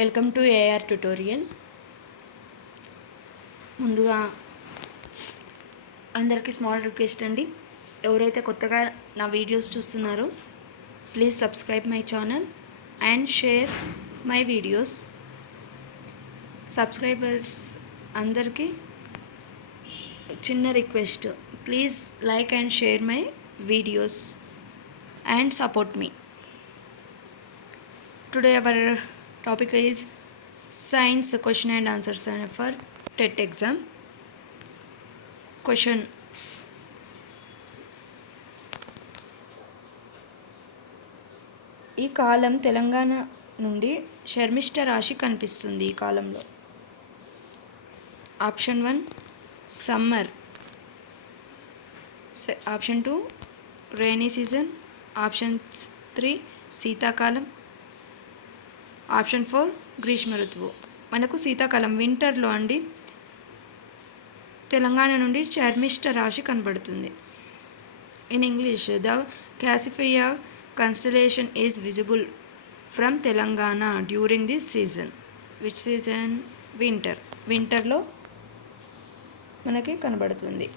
Welcome to AR tutorial. ముందుగా అందరికీ small request అండి. ఎవరైతే కొత్తగా నా వీడియోస్ చూస్తున్నారో please subscribe my channel and share my videos. Subscribers అందరికీ చిన్న request, please like and share my videos and support me. Today our topic is science question and answers for TET exam. Question: ఈ కాలం తెలంగాణ నుండి శర్మిష్ఠ రాశి కనిపిస్తుంది. ఈ కాలంలో option 1 summer, option 2 rainy season, option 3 శీతాకాలం, option 4 Greeshma ఋతువు. మనకు శీతాకాలం వింటర్లో అండి తెలంగాణ నుండి శర్మిష్ఠ రాశి కనబడుతుంది. In English, the Cassiopeia constellation is visible from Telangana during this season. Which season? వింటర్లో మనకి కనబడుతుంది.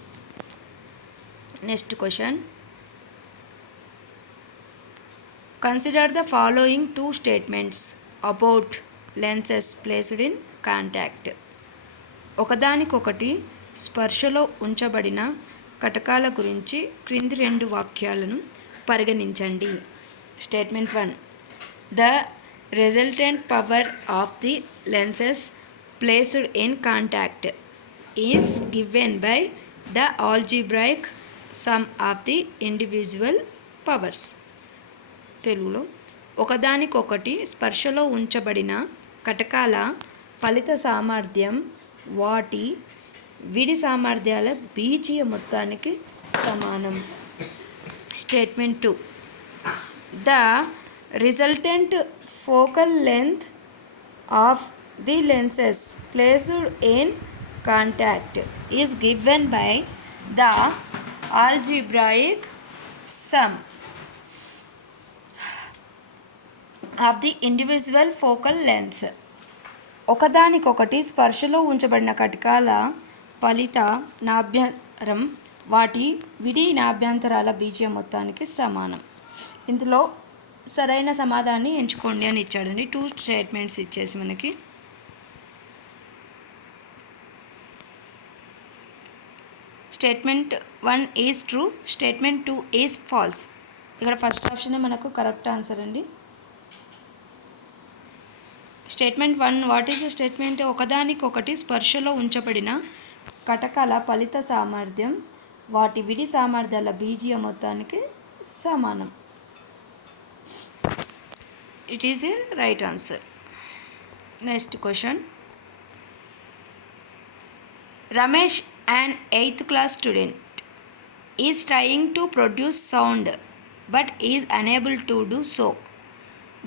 Next question: Consider the following two statements about lenses placed in contact. ఒకదానికొకటి స్పర్శలో ఉంచబడిన కటకాల గురించి క్రింది రెండు వాక్యాలను పరిగణించండి. Statement 1: The resultant power of the lenses placed in contact is given by the algebraic sum of the individual powers. తెలుగులో: ఒకదానికొకటి స్పర్శలో ఉంచబడిన కటకాల ఫలిత సామర్థ్యం వాటి విడి సామర్థ్యాల బీజీయ మొత్తానికి సమానం. Statement 2: the resultant focal length of the lenses placed in contact is given by the algebraic some of the individual focal lens. ఒకదానికొకటి స్పర్శలో ఉంచబడిన కటకాల ఫలిత నాభ్యంతరం వాటి విడి నాభ్యంతరాల బీజీయ మొత్తానికి సమానం. ఇందులో సరైన సమాధానాన్ని ఎంచుకోండి అని ఇచ్చాడండి. 2 స్టేట్మెంట్స్ ఇచ్చేసి మనకి statement 1 is true, statement 2 is false. ఇక్కడ ఫస్ట్ ఆప్షనే మనకు కరెక్ట్ ఆన్సర్ అండి. Statement 1, what is the statement? ఒకదానికొకటి స్పర్శలో ఉంచబడిన కటకాల ఫలిత సామర్థ్యం వాటి విడి సామర్థ్యాల బీజీయ మొత్తానికి సమానం. It is a right answer. Next question: Ramesh, an 8th class student, is trying to produce sound but is unable to do so.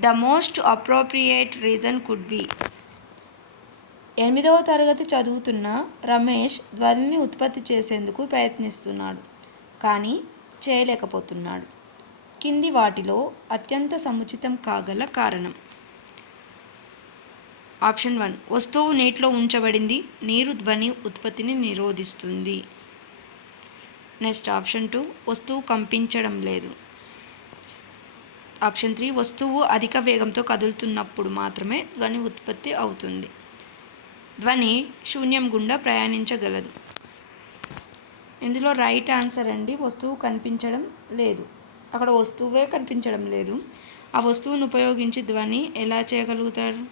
The most appropriate reason could be. 8వ తరగతి చదువుతున్న రమేష్ ధ్వనిని ఉత్పత్తి చేసేందుకు ప్రయత్నిస్తున్నాడు, కానీ చేయలేకపోతున్నాడు. కింది వాటిలో అత్యంత సముచితం కాగల కారణం. ఆప్షన్ 1: వస్తువు నీటిలో ఉంచబడింది, నీరు ధ్వని ఉత్పత్తిని నిరోధిస్తుంది. నెక్స్ట్ ఆప్షన్ 2: వస్తువు కంపించడం లేదు. ఆప్షన్ 3: వస్తువు అధిక వేగంతో కదులుతున్నప్పుడు మాత్రమే ధ్వని ఉత్పత్తి అవుతుంది. ధ్వని శూన్యం గుండా ప్రయాణించగలదు. ఇందులో రైట్ ఆన్సర్ అండి. వస్తువు కనిపించడం లేదు. అక్కడ వస్తువే కనిపించడం లేదు. ఆ వస్తువును ఉపయోగించి ధ్వని ఎలా చేయగలుగుతారు?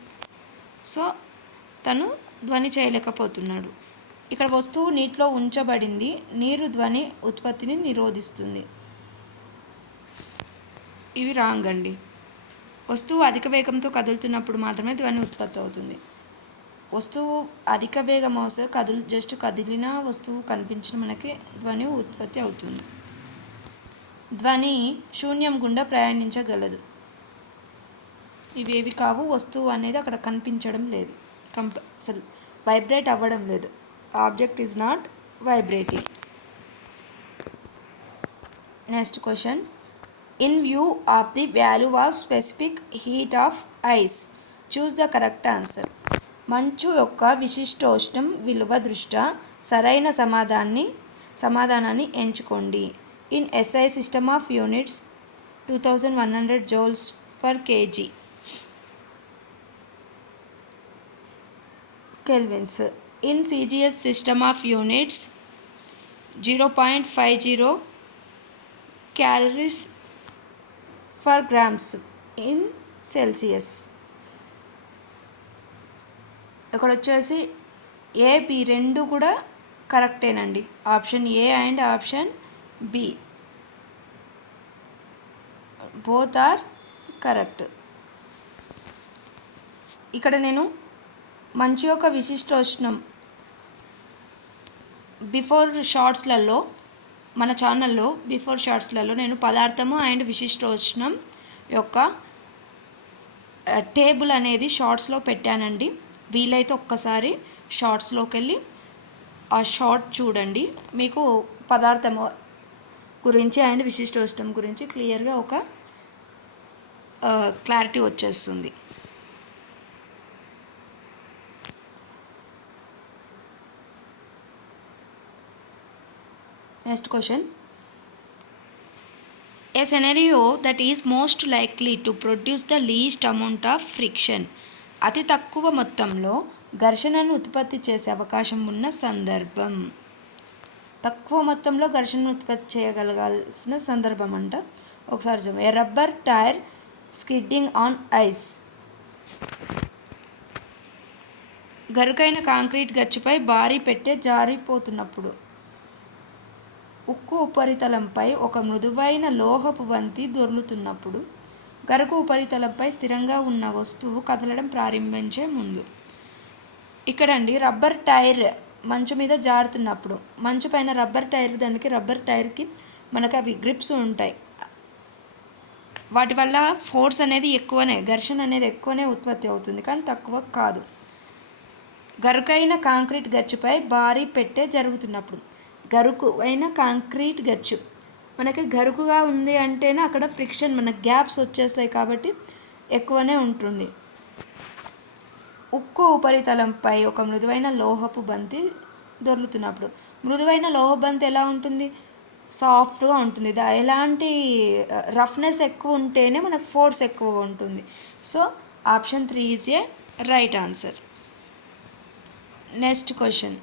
సో తను ధ్వని చేయలేకపోతున్నాడు. ఇక్కడ వస్తువు నీటిలో ఉంచబడింది, నీరు ధ్వని ఉత్పత్తిని నిరోధిస్తుంది. ఇవి రాంగ్ అండి. వస్తువు అధిక వేగంతో కదులుతున్నప్పుడు మాత్రమే ధ్వని ఉత్పత్తి అవుతుంది. వస్తువు అధిక వేగం అవసరం జస్ట్ కదిలిన వస్తువు కనిపించిన మనకి ధ్వని ఉత్పత్తి అవుతుంది. ధ్వని శూన్యం గుండా ప్రయాణించగలదు. ఇవేవి కావు. వస్తువు అనేది అక్కడ కనిపించడం లేదు, అసలు వైబ్రేట్ అవ్వడం లేదు. Object is not vibrating. Next question: In view of the value of specific heat of ice choose the correct answer. మంచు యొక్క విశిష్టోష్ణం విలువ దృష్ట్యా సరైన సమాధానాన్ని ఎంచుకోండి. In SI system of units 2100 joules per kg kelvins. In CGS system of units 0.50 calories per grams in Celsius. ఇక్కడ వచ్చేసి A, B రెండు కూడా కరెక్టేనండి. Option A and option B both are correct. ఇక్కడ నేను మంచు యొక్క విశిష్టోష్ణం బిఫోర్ షార్ట్స్లలో మన ఛానల్లో బిఫోర్ షార్ట్స్లలో నేను పదార్థము అండ్ విశిష్టోష్ణం యొక్క టేబుల్ అనేది షార్ట్స్లో పెట్టానండి. వీలైతే ఒక్కసారి షార్ట్స్లోకి వెళ్ళి ఆ షార్ట్ చూడండి. మీకు పదార్థము గురించి అండ్ విశిష్టోష్ణం గురించి క్లియర్గా ఒక క్లారిటీ వచ్చేస్తుంది. Next question. A scenario that is most likely to produce the least amount of friction. అతి తక్కువ మొత్తంలో ఘర్షణను ఉత్పత్తి చేసే అవకాశం ఉన్న సందర్భం. తక్కువ మొత్తంలో ఘర్షణను ఉత్పత్తి చేయగలగాల్సిన సందర్భం అంట. ఒకసారి చూద్దాం. A rubber tyre skidding on ice. గరుకైన కాంక్రీట్ గచ్చుపై భారీ పెట్టె జారిపోతున్నప్పుడు. ఉక్కు ఉపరితలంపై ఒక మృదువైన లోహపు బంతి దొర్లుతున్నప్పుడు. గరుకు ఉపరితలంపై స్థిరంగా ఉన్న వస్తువు కదలడం ప్రారంభించే ముందు. ఇక్కడండి రబ్బర్ టైర్ మంచు మీద జారుతున్నప్పుడు, మంచు పైన రబ్బర్ టైర్, దానికి రబ్బర్ టైర్కి మనకు అవి గ్రిప్స్ ఉంటాయి. వాటి వల్ల ఫోర్స్ అనేది ఎక్కువనే, ఘర్షణ అనేది ఎక్కువనే ఉత్పత్తి అవుతుంది, కానీ తక్కువ కాదు. గరుకైన కాంక్రీట్ గచ్చుపై భారీ పెట్టె జరుగుతున్నప్పుడు. గరుకు అయిన కాంక్రీట్ గచ్చు మనకి గరుకుగా ఉంది అంటేనే అక్కడ ఫ్రిక్షన్, మనకు గ్యాప్స్ వచ్చేస్తాయి కాబట్టి ఎక్కువనే ఉంటుంది. ఉక్కు ఉపరితలంపై ఒక మృదువైన లోహపు బంతి దొర్లుతున్నప్పుడు. మృదువైన లోహపు బంతి ఎలా ఉంటుంది? సాఫ్ట్గా ఉంటుంది. ఎలాంటి రఫ్నెస్ ఎక్కువ ఉంటేనే మనకు ఫోర్స్ ఎక్కువగా ఉంటుంది. So option 3 is a right answer. Next question.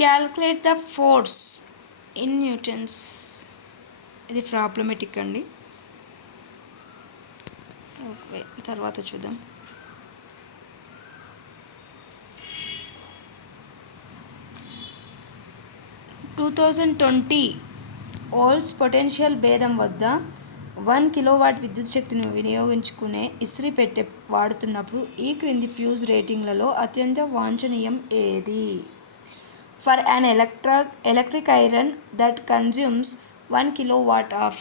Calculate the force in newtons. ఇది ప్రాబ్లమెటిక్ అండి, ఓకే తర్వాత చూద్దాం. (2020) వోల్ట్స్ పొటెన్షియల్ భేదం వద్ద 1 కిలోవాట్ విద్యుత్ శక్తిని వినియోగించుకునే ఇస్త్రీ పెట్టె వాడుతున్నప్పుడు ఈ క్రింది ఫ్యూజ్ రేటింగ్లలో అత్యంత వాంఛనీయం ఏది? For an electric iron that consumes 1 kilowatt of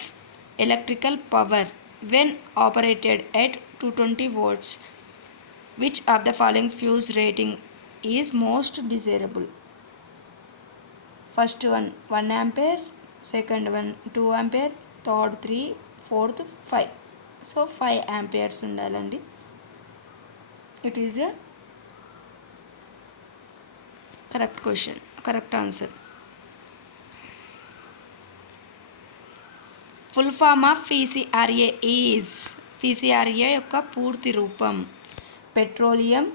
electrical power when operated at 220 volts, which of the following fuse rating is most desirable? First one 1 ampere, second one 2 ampere, third 3, fourth 5. So 5 amperes undalandi. It is a correct question, correct answer. Full form of PCRA is, PCRA యొక్క పూర్తి రూపం petroleum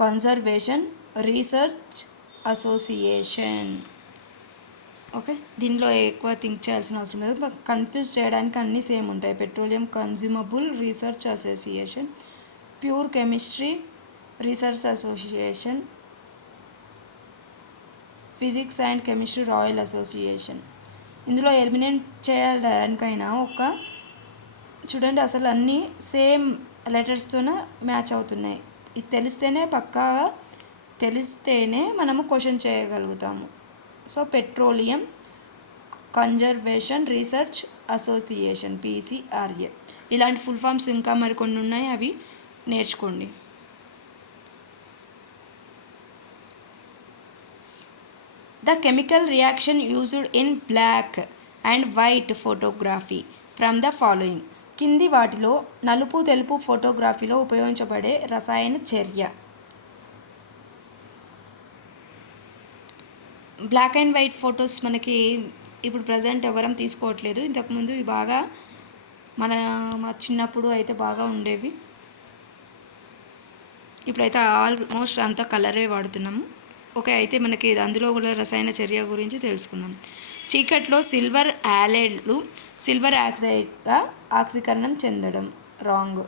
conservation research association. Okay, దీనిలో ఎక్కువ think చేయాల్సిన అవసరం లేదు, confuse చేయడానికి అన్నీ సేమ్ ఉంటాయి. Petroleum consumable research association, pure chemistry research association, physics and chemistry royal association. ఇందులో ఎలిమినేట్ చేయడానికైనా ఒక చూడండి, అసలు అన్నీ సేమ్ లెటర్స్తోనే మ్యాచ్ అవుతున్నాయి. ఇది పక్కాగా తెలిస్తేనే మనము క్వశ్చన్ చేయగలుగుతాము. So petroleum conservation research association PCRA. ఇలాంటి ఫుల్ ఫామ్స్ ఇంకా మరికొన్ని ఉన్నాయి, అవి నేర్చుకోండి. The chemical reaction used in black and white photography from the following. కింది వాటిలో నలుపు తెలుపు ఫోటోగ్రఫీలో ఉపయోగించబడే రసాయన చర్య. బ్లాక్ అండ్ వైట్ ఫొటోస్ మనకి ఇప్పుడు ప్రజెంట్ ఎవరం తీసుకోవట్లేదు. ఇంతకుముందు ఇవి బాగా మా చిన్నప్పుడు అయితే బాగా ఉండేవి. ఇప్పుడైతే ఆల్మోస్ట్ అంతా కలరే వాడుతున్నాము. ఓకే, అయితే మనకి అందులో కూడా రసాయన చర్య గురించి తెలుసుకుందాం. చీకట్లో సిల్వర్ హ్యాలైడ్లు సిల్వర్ ఆక్సైడ్గా ఆక్సీకరణం చెందడం రాంగ్.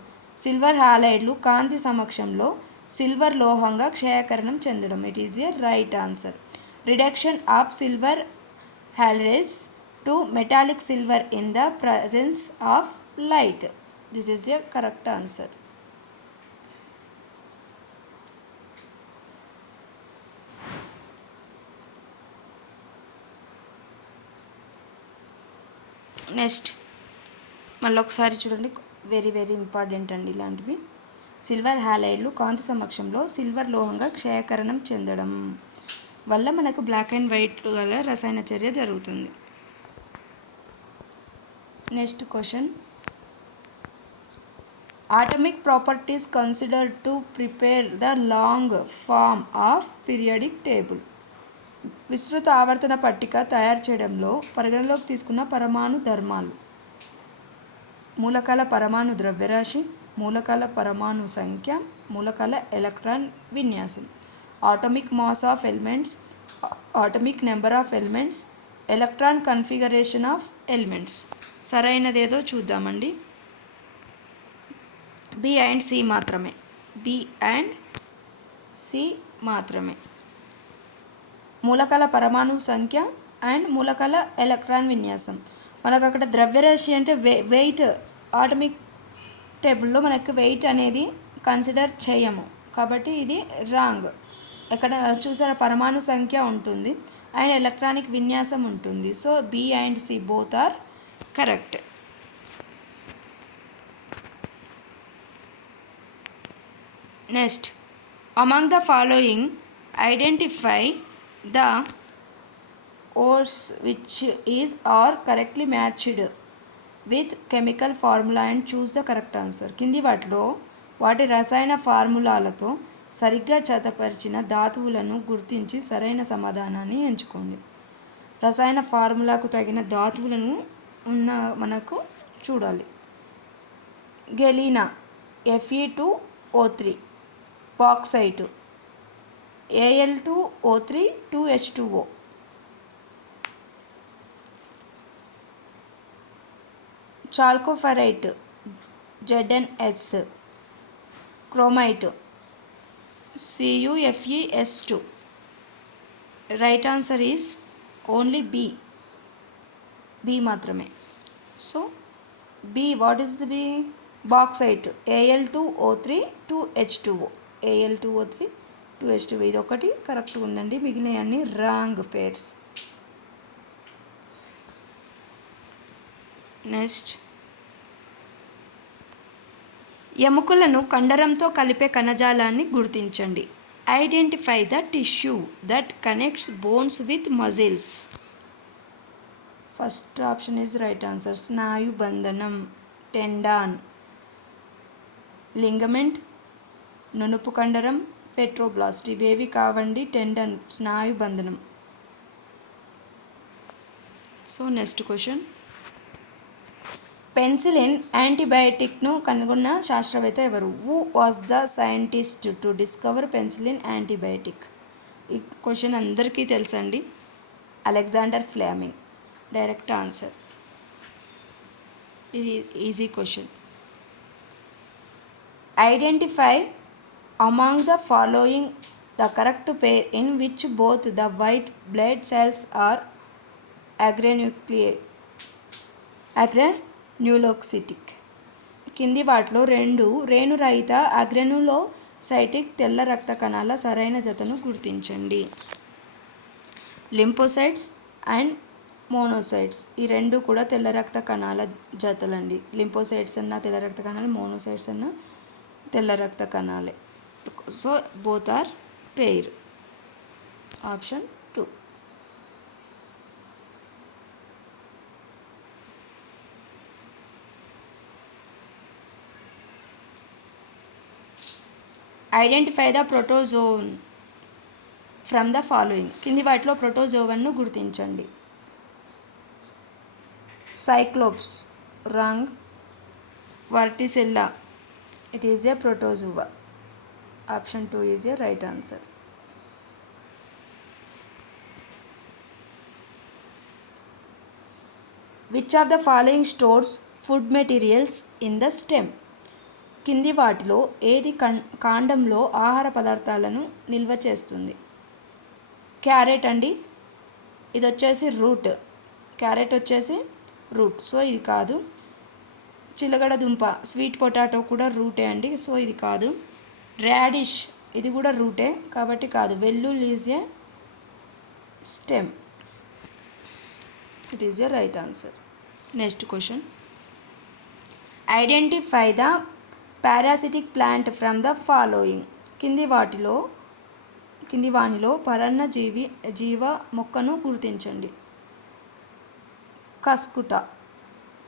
సిల్వర్ హ్యాలైడ్లు కాంతి సమక్షంలో సిల్వర్ లోహంగా క్షయకరణం చెందడం. It is a right answer. Reduction of silver halides to metallic silver in the presence of light. This is the correct answer. Next మళ్ళీ ఒకసారి చూడండి, వెరీ వెరీ ఇంపార్టెంట్ అండి ఇలాంటివి. Silver హ్యాలైడ్లు కాంతి సమక్షంలో సిల్వర్ లోహంగా క్షయకరణం చెందడం వల్ల మనకు బ్లాక్ అండ్ వైట్ గల రసాయన చర్య జరుగుతుంది. Next question. Atomic properties considered to prepare the long form of periodic table. విస్తృత ఆవర్తన పట్టిక తయారు చేయడంలో పరిగణలోకి తీసుకున్న పరమాణు ధర్మాలు. మూలకాల పరమాణు ద్రవ్యరాశి, మూలకాల పరమాణు సంఖ్య, మూలకాల ఎలక్ట్రాన్ విన్యాసం. Atomic mass of elements, atomic number of elements, electron configuration of elements. సరైనదేదో చూద్దామండి. బి అండ్ సి మాత్రమే. బి అండ్ సి మాత్రమే. మూలకాల పరమాణు సంఖ్య అండ్ మూలకాల ఎలక్ట్రాన్ విన్యాసం. మనకు అక్కడ ద్రవ్యరాశి అంటే వెయిట్, ఆటమిక్ టేబుల్లో మనకు వెయిట్ అనేది కన్సిడర్ చేయము కాబట్టి ఇది రాంగ్. ఎక్కడ చూసారా, పరమాణు సంఖ్య ఉంటుంది అండ్ ఎలక్ట్రానిక్ విన్యాసం ఉంటుంది. So B and C both are correct. Next, among the following identify the ores which is or correctly matched with chemical formula and choose the correct answer. కింది వాటిలో వాటి రసాయన ఫార్ములాలతో సరిగ్గా జతపరిచిన ధాతువులను గుర్తించి సరైన సమాధానాన్ని ఎంచుకోండి. రసాయన ఫార్ములాకు తగిన ధాతువులను మనకు చూడాలి. Galena Fe2O3, bauxite Al2O3 2H2O, chalcopyrite ZnS, chromite CuFeS2. Right answer is only B మాత్రమే. So B, what is the B? Bauxite Al2O3 2H2O, Al2O3 2H2O. ఇది ఒకటి కరెక్ట్గా ఉందండి, మిగిలిన అన్ని రాంగ్ పేర్స్. నెక్స్ట్, ఎముకలను కండరంతో కలిపే కణజాలాన్ని గుర్తించండి. Identify the tissue that connects bones with muscles. First option is right answer. స్నాయు బంధనం, టెండాన్. లింగమెంట్, నునుపు కండరం, పెట్రోబ్లాస్ట్. ఇవేవి కావండి, టెండన్, స్నాయు బంధనం. So next question. పెన్సిలిన్ యాంటీబయాటిక్ను కనుగొన్న శాస్త్రవేత్త ఎవరు? Who was the scientist to discover penicillin antibiotic? ఈ క్వశ్చన్ అందరికీ తెలుసండి, అలెగ్జాండర్ ఫ్లెమింగ్. Direct answer. ఇది easy question. Identify among the following the correct pair in which both the white blood cells are agranulocytic. కింది వాటిలో రెండు రేణురహిత అగ్రనులోసైటిక్ తెల్ల రక్త కణాల సరైన జతను గుర్తించండి. Lymphocytes and monocytes. ఈ రెండు కూడా తెల్ల రక్త కణాల జతలండి. లింపోసైట్స్ అన్న తెల్ల రక్త కణాలు, మోనోసైట్స్ అన్న తెల్ల రక్త కణాలే. So both are pair. Option 2. Identify the protozoan from the following. కింది వాటిలో ప్రోటోజోవన్ను గుర్తించండి. Cyclops wrong. Vorticella it is a protozoa. Option 2 is a right answer. Which of the following stores food materials in the stem. కింది వాటిలో ఏది కాండంలో ఆహార పదార్థాలను నిల్వ చేస్తుంది. క్యారెట్ అండి, ఇది వచ్చేసి రూట్. క్యారెట్ వచ్చేసి రూట్, సో ఇది కాదు. చిలగడ దుంప స్వీట్ పొటాటో కూడా రూటే అండి, సో ఇది కాదు. రాడిష్ ఇది కూడా రూటే కాబట్టి కాదు. వెల్లుల్లి is a stem. It is a right answer. Next question. Identify the parasitic plant from the following. కింది వానిలో పరాన్న జీవ మొక్కను గుర్తించండి. Cuscuta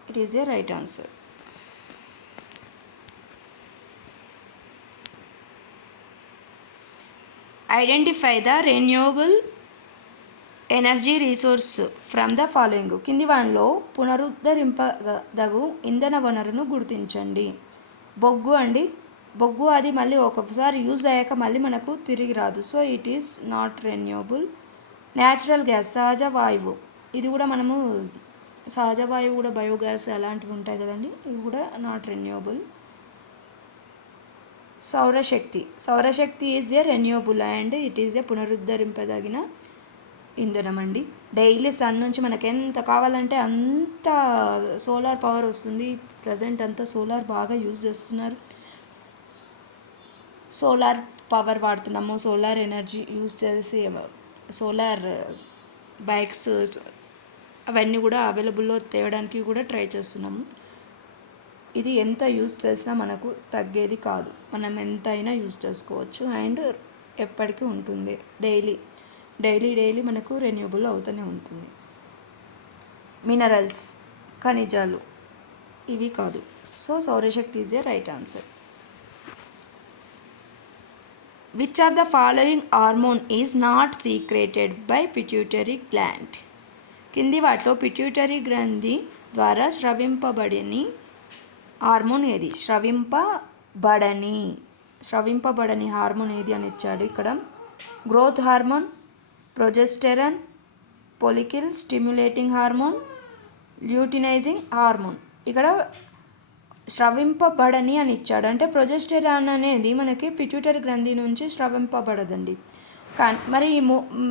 it is a right answer. Identify the renewable energy resource from the following. కింది వానిలో పునరుద్ధరింపదగు ఇంధన వనరును గుర్తించండి. బొగ్గు అండి, బొగ్గు అది మళ్ళీ ఒకసారి యూజ్ అయ్యాక మళ్ళీ మనకు తిరిగి రాదు, so it is not renewable. Natural gas సహజ వాయువు, ఇది కూడా మనము సహజ వాయువు కూడా బయోగ్యాస్ అలాంటివి ఉంటాయి కదండి, ఇవి కూడా నాట్ రెన్యూవబుల్. సౌరశక్తి is a renewable and it is a పునరుద్ధరింపదగిన ఇంధనం అండి. డైలీ సన్ నుంచి మనకు ఎంత కావాలంటే అంత సోలార్ పవర్ వస్తుంది. ప్రజెంట్ అంతా సోలార్ బాగా యూజ్ చేస్తున్నారు. సోలార్ పవర్ వాడుతున్నాము, సోలార్ ఎనర్జీ యూజ్ చేసి సోలార్ బైక్స్ అవన్నీ కూడా అవైలబుల్లో తేవడానికి కూడా ట్రై చేస్తున్నాము. ఇది ఎంత యూజ్ చేసినా మనకు తగ్గేది కాదు, మనం ఎంతైనా యూజ్ చేసుకోవచ్చు అండ్ ఎప్పటికీ ఉంటుంది. డైలీ మనకు రెన్యూబుల్ అవుతూనే ఉంటుంది. మినరల్స్ ఖనిజాలు ఇవి కాదు, సో సౌరశక్తి is a right answer. Which of the following hormone is not secreted by pituitary gland. కింది వాటిలో పిట్యూటరీ గ్రంథి ద్వారా స్రవింపబడని హార్మోన్ ఏది? స్రవింపబడని హార్మోన్ ఏది అని ఇచ్చాడు ఇక్కడ. Growth hormone, progesterone, follicle stimulating hormone, luteinising hormone. ఇక్కడ స్రవింపబడని అని ఇచ్చాడు అంటే ప్రొజెస్టెరాన్ అనేది మనకి పిట్యూటరీ గ్రంథి నుంచి స్రవింపబడదండి. కానీ మరి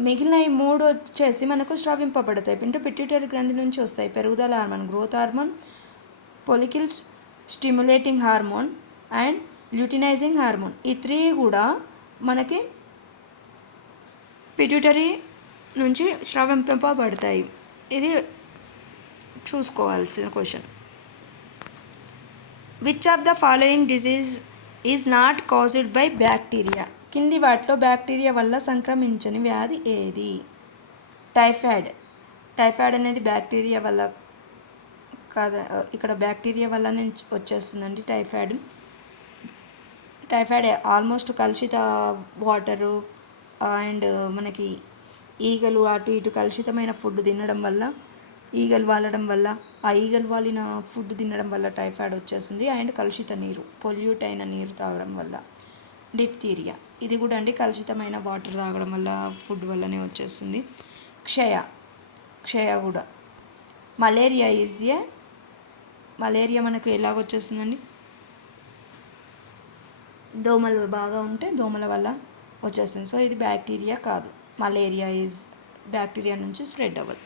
మిగిలిన ఈ 3 వచ్చేసి మనకు స్రవింపబడతాయి, అంటే పిట్యూటరీ గ్రంథి నుంచి వస్తాయి. పెరుగుదల hormone, growth hormone, follicle stimulating hormone and luteinising hormone. ఈ 3 కూడా మనకి పిట్యూటరీ నుంచి స్రవింపబడతాయి. ఇది చూసుకోవాల్సిన question. Which of the following disease is not caused by bacteria. కింది వాటిలో బ్యాక్టీరియా వల్ల సంక్రమించని వ్యాధి ఏది? టైఫాయిడ్ అనేది బ్యాక్టీరియా వల్ల కాదు, ఇక్కడ బ్యాక్టీరియా వల్లనే వచ్చేస్తుందండి టైఫాయిడ్ ఆల్మోస్ట్ కలుషిత వాటరు అండ్ మనకి ఈగలు అటు ఇటు కలుషితమైన ఫుడ్ తినడం వల్ల, ఈగలు వాలడం వల్ల, ఆ ఈగలు వాలిన ఫుడ్ తినడం వల్ల టైఫాయిడ్ వచ్చేస్తుంది. అండ్ కలుషిత నీరు, పొల్యూట్ అయిన నీరు తాగడం వల్ల. డిప్తీరియా ఇది కూడా అండి కలుషితమైన వాటర్ తాగడం వల్ల, ఫుడ్ వల్లనే వచ్చేస్తుంది. క్షయ కూడా. మలేరియా మనకు ఎలాగొచ్చేస్తుందండి? దోమలు బాగా ఉంటే దోమల వల్ల వచ్చేస్తుంది, సో ఇది బ్యాక్టీరియా కాదు. మలేరియా బ్యాక్టీరియా నుంచి స్ప్రెడ్ అవ్వదు.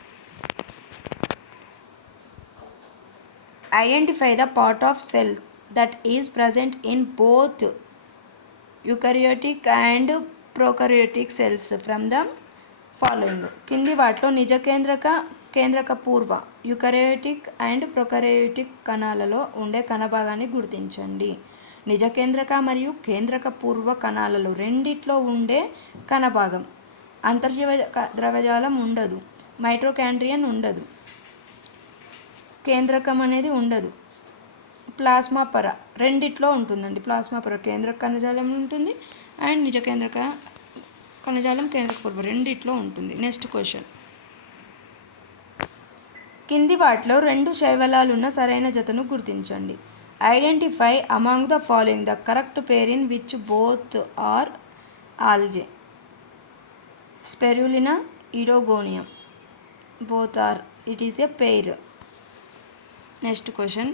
Identify the part of cell that is present in both eukaryotic and prokaryotic cells from the following. కింది వాటిలో కేంద్రక పూర్వ యూకారియోటిక్ అండ్ ప్రొకారియోటిక్ కణాలలో ఉండే కణభాగాన్ని గుర్తించండి. నిజకేంద్రక మరియు కేంద్రక పూర్వ కణాలలో రెండిట్లో ఉండే కణభాగం. అంతర్జీవ ద్రవజాలం ఉండదు, మైటోకాండ్రియన్ ఉండదు, కేంద్రకం అనేది ఉండదు. ప్లాస్మా పొర రెండిట్లో ఉంటుందండి. ప్లాస్మా పొర కేంద్రక కణజాలం ఉంటుంది అండ్ నిజ కేంద్రక కణజాలం కేంద్రక పొర రెండిట్లో ఉంటుంది. నెక్స్ట్ క్వశ్చన్, కింది వాటిలో 2 శైవలాలున్న సరైన జతను గుర్తించండి. Identify among the following the correct pair in which both are algae. Spirulina, Oedogonium, both are, it is a pair. Next question,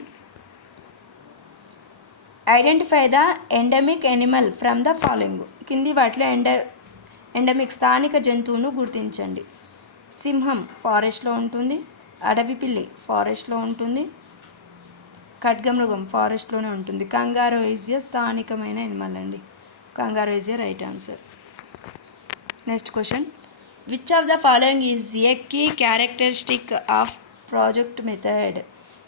identify the endemic animal from the following. కింది వాటిలో endemic స్థానిక జంతువును గుర్తించండి. సింహం ఫారెస్ట్లో ఉంటుంది, అడవి పిల్లి ఫారెస్ట్లో ఉంటుంది, ఖడ్గమృగం ఫారెస్ట్లోనే ఉంటుంది. కంగారో ఈజ్ ఏ స్థానికమైన ఎనిమల్ అండి. Kangaroo is a right answer. Next question, which of the following is a key characteristic of project method.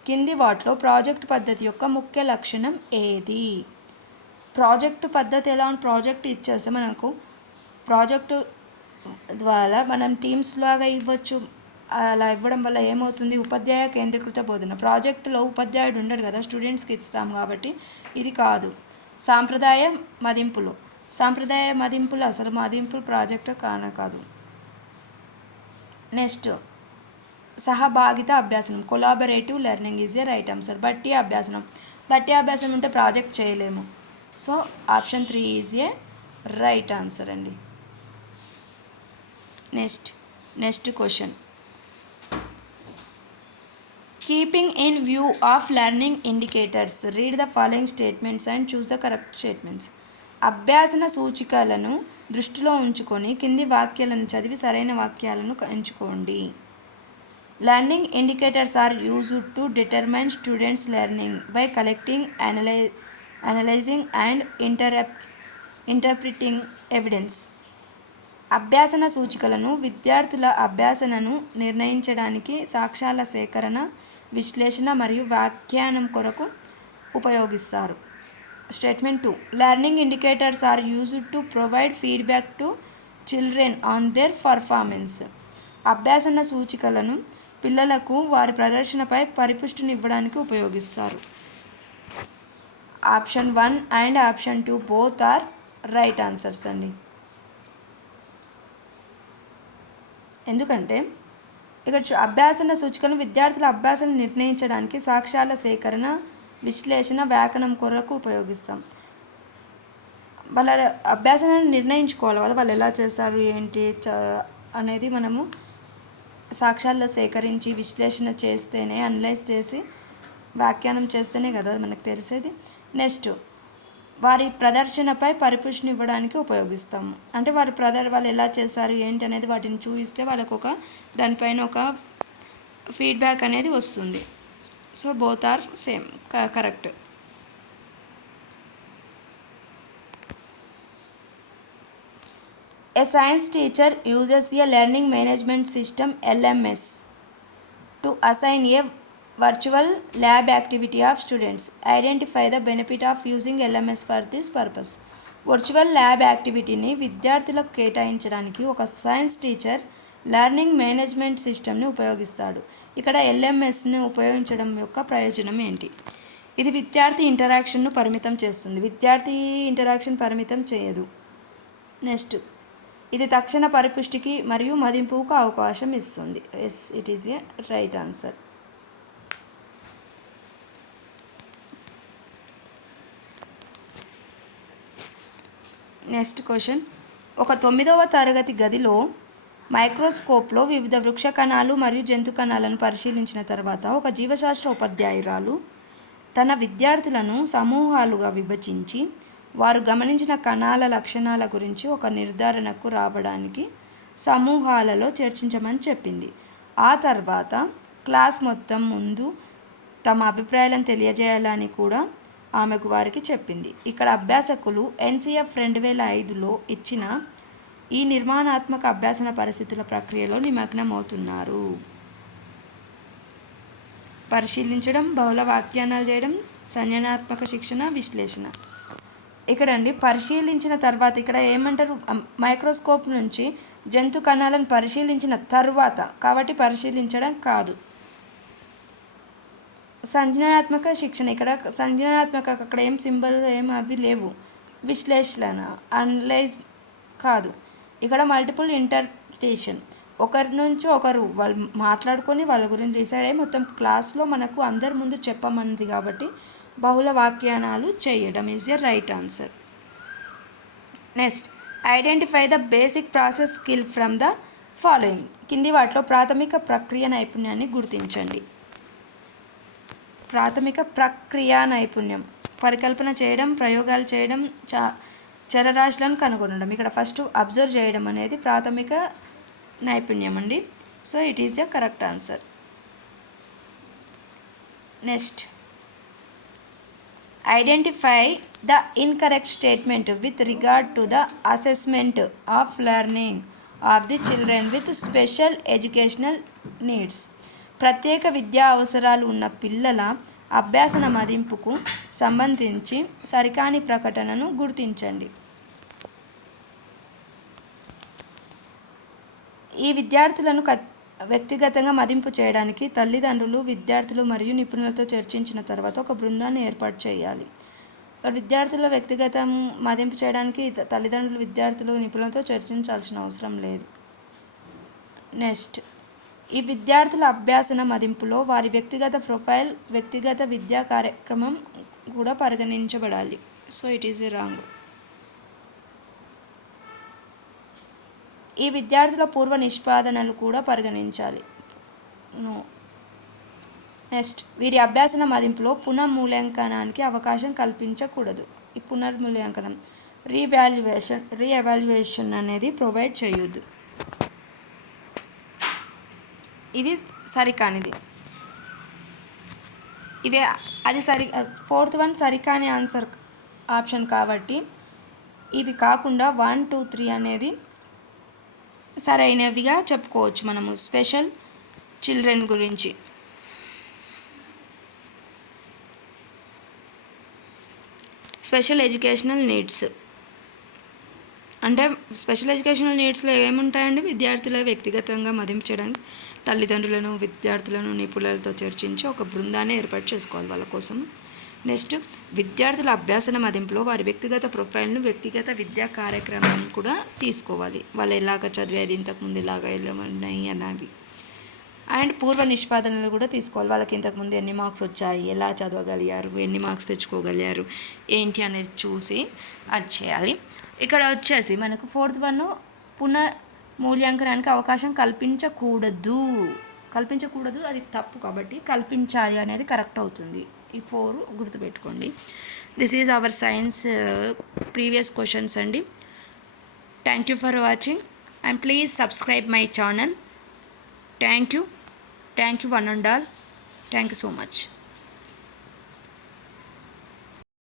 కింది వాటిలో ప్రాజెక్ట్ పద్ధతి యొక్క ముఖ్య లక్షణం ఏది? ప్రాజెక్టు పద్ధతి ఎలా ఉంది? ప్రాజెక్టు ఇచ్చేస్తే మనకు ప్రాజెక్టు ద్వారా మనం టీమ్స్ లాగా ఇవ్వచ్చు. అలా ఇవ్వడం వల్ల ఏమవుతుంది? ఉపాధ్యాయ కేంద్రీకృత బోధన. ప్రాజెక్టులో ఉపాధ్యాయుడు ఉండడు కదా, స్టూడెంట్స్కి ఇస్తాం కాబట్టి ఇది కాదు. సాంప్రదాయ మదింపులు అసలు మదింపులు ప్రాజెక్టు కాదు. నెక్స్ట్, సహభాగిత అభ్యాసనం, collaborative learning is a right answer. బట్టి అభ్యాసనం ఉంటే ప్రాజెక్ట్ చేయలేము. So option 3 is a right answer అండి. Next question, keeping in view of learning indicators read the following statements and choose the correct statements. అభ్యాసన సూచికలను దృష్టిలో ఉంచుకొని కింది వాక్యాలను చదివి సరైన వాక్యాలను ఎంచుకోండి. Learning indicators are used to determine students learning by collecting, analysing and interpreting evidence. అభ్యాసన సూచికలను విద్యార్థుల అభ్యాసనను నిర్ణయించడానికి సాక్ష్యాల సేకరణ, విశ్లేషణ మరియు వ్యాఖ్యానం కొరకు ఉపయోగిస్తారు. Statement 2, learning indicators are used to provide feedback to children on their performance. అభ్యాసన సూచికలను పిల్లలకు వారి ప్రదర్శనపై పరిపుష్టినివ్వడానికి ఉపయోగిస్తారు. Option 1 and option 2 both are right answers అండి. ఎందుకంటే ఇక్కడ అభ్యాసన సూచికలను విద్యార్థుల అభ్యాసం నిర్ణయించడానికి సాక్ష్యాల సేకరణ, విశ్లేషణ, వ్యాకరణం కొరకు ఉపయోగిస్తాం. వాళ్ళ అభ్యాసాన్ని నిర్ణయించుకోవాలి కదా, వాళ్ళు ఎలా చేస్తారు ఏంటి అనేది మనము సాక్ష్యాల్లో సేకరించి విశ్లేషణ చేస్తేనే, అనలైజ్ చేసి వ్యాఖ్యానం చేస్తేనే కదా మనకు తెలిసేది. నెక్స్ట్, వారి ప్రదర్శనపై పరిపుష్టిని ఇవ్వడానికి ఉపయోగిస్తాము. అంటే వాళ్ళు ఎలా చేశారు ఏంటి అనేది వాటిని చూపిస్తే వాళ్ళకు దానిపైన ఒక ఫీడ్బ్యాక్ అనేది వస్తుంది. So both are same, correct. A science teacher uses a learning management system LMS to assign a virtual lab activity of students. Identify the benefit of using LMS for this purpose. Virtual lab యాక్టివిటీని విద్యార్థులకు కేటాయించడానికి ఒక science teacher learning management సిస్టమ్ని ఉపయోగిస్తాడు. ఇక్కడ ఎల్ఎంఎస్ని ఉపయోగించడం యొక్క ప్రయోజనం ఏంటి? ఇది విద్యార్థి ఇంటరాక్షన్ను పరిమితం చేస్తుంది. విద్యార్థి ఇంటరాక్షన్ పరిమితం చేయదు. నెక్స్ట్, ఇది తక్షణ పరిపుష్టికి మరియు మదింపుకు అవకాశం ఇస్తుంది. Yes, it is a right answer. Next question, ఒక 9వ తరగతి గదిలో మైక్రోస్కోప్లో వివిధ వృక్ష కణాలు మరియు జంతు కణాలను పరిశీలించిన తర్వాత ఒక జీవశాస్త్ర ఉపాధ్యాయురాలు తన విద్యార్థులను సమూహాలుగా విభజించి వారు గమనించిన కణాల లక్షణాల గురించి ఒక నిర్ధారణకు రావడానికి సమూహాలలో చర్చించమని చెప్పింది. ఆ తర్వాత క్లాస్ మొత్తం ముందు తమ అభిప్రాయాలను తెలియజేయాలని కూడా ఆమెకు వారికి చెప్పింది. ఇక్కడ అభ్యాసకులు NCF 2005లో ఇచ్చిన ఈ నిర్మాణాత్మక అభ్యాసన పరిస్థితుల ప్రక్రియలో నిమగ్నమవుతున్నారు. పరిశీలించడం, బహుళ వ్యాఖ్యానాలు చేయడం, సంజ్ఞానాత్మక శిక్షణ, విశ్లేషణ. ఇక్కడండి పరిశీలించిన తర్వాత ఇక్కడ ఏమంటారు, మైక్రోస్కోప్ నుంచి జంతు కణాలను పరిశీలించిన తర్వాత, కాబట్టి పరిశీలించడం కాదు. సంజ్ఞానాత్మక శిక్షణ. ఇక్కడ సంజ్ఞానాత్మక అక్కడ ఏం సింబల్ ఏం అవి లేవు. విశ్లేషణ అనలైజ్ కాదు. ఇక్కడ మల్టిపుల్ ఇంటర్ప్రిటేషన్. ఒకరి నుంచి ఒకరు వాళ్ళు మాట్లాడుకొని వాళ్ళ గురించి డిసైడ్ అయ్యి మొత్తం క్లాస్లో మనకు అందరి ముందు చెప్పమంది కాబట్టి బహుళ వ్యాఖ్యానాలు చేయడం is the right answer. Next, identify the basic process skill from the following. కింది వాటిలో ప్రాథమిక ప్రక్రియ నైపుణ్యాన్ని గుర్తించండి. ప్రాథమిక ప్రక్రియ నైపుణ్యం పరికల్పన చేయడం, ప్రయోగాలు చేయడం, చరరాశులను కనుగొనడం. ఇక్కడ ఫస్ట్ అబ్జర్వ్ చేయడం అనేది ప్రాథమిక నైపుణ్యం అండి. So it is the correct answer. Next, identify the incorrect statement with regard to the assessment of learning of the children with special educational needs. ప్రత్యేక విద్యా అవసరాలు ఉన్న పిల్లల అభ్యాసన మదింపుకు సంబంధించి సరికాని ప్రకటనను గుర్తించండి. ఈ విద్యార్థులను వ్యక్తిగతంగా మదింపు చేయడానికి తల్లిదండ్రులు, విద్యార్థులు మరియు నిపుణులతో చర్చించిన తర్వాత ఒక బృందాన్ని ఏర్పాటు చేయాలి. విద్యార్థుల వ్యక్తిగతం మదింపు చేయడానికి తల్లిదండ్రులు, విద్యార్థులు, నిపుణులతో చర్చించాల్సిన అవసరం లేదు. నెక్స్ట్, ఈ విద్యార్థుల అభ్యాసన మదింపులో వారి వ్యక్తిగత ప్రొఫైల్, వ్యక్తిగత విద్యా కార్యక్రమం కూడా పరిగణించబడాలి. So it is a wrong. ఈ విద్యార్థుల పూర్వ నిష్పాదనలు కూడా పరిగణించాలి. నో. నెక్స్ట్, వీరి అభ్యాసన మదింపులో పునర్మూల్యాంకనానికి అవకాశం కల్పించకూడదు. ఈ పునర్మూల్యాంకనం రీఎవాల్యుయేషన్ అనేది ప్రొవైడ్ చేయొద్దు. ఇవి సరికానిది. ఇవే అది ఫోర్త్ వన్ సరికాని ఆన్సర్ ఆప్షన్ కాబట్టి ఇవి కాకుండా 1, 2, 3 అనేది సరైనవిగా చెప్పుకోవచ్చు మనము స్పెషల్ చిల్డ్రన్ గురించి. స్పెషల్ ఎడ్యుకేషనల్ నీడ్స్ అంటే స్పెషల్ ఎడ్యుకేషనల్ నీడ్స్లో ఏముంటాయండి? విద్యార్థుల వ్యక్తిగతంగా మదింపు చేయడానికి తల్లిదండ్రులను, విద్యార్థులను, నిపుణులతో చర్చించి ఒక బృందాన్ని ఏర్పాటు చేసుకోవాలి వాళ్ళ కోసం. నెక్స్ట్, విద్యార్థుల అభ్యాసన మదింపులో వారి వ్యక్తిగత ప్రొఫైల్ను, వ్యక్తిగత విద్యా కార్యక్రమం కూడా తీసుకోవాలి. వాళ్ళు ఎలాగ చదివేది, ఇంతకుముందు ఎలాగ వెళ్ళమన్నాయి అన్నవి. అండ్ పూర్వ నిష్పాదనలు కూడా తీసుకోవాలి. వాళ్ళకి ఇంతకుముందు ఎన్ని మార్క్స్ వచ్చాయి, ఎలా చదవగలిగారు, ఎన్ని మార్క్స్ తెచ్చుకోగలిగారు ఏంటి అనేది చూసి అది చేయాలి. ఇక్కడ వచ్చేసి మనకు ఫోర్త్ వన్ పునర్మూల్యాంకనానికి అవకాశం కల్పించకూడదు. అది తప్పు కాబట్టి కల్పించాలి అనేది కరెక్ట్ అవుతుంది. ఈ 4 గుర్తుపెట్టుకోండి. This is our science previous questions అండి. Thank you for watching and please subscribe my channel. Thank you one and all. Thank you so much.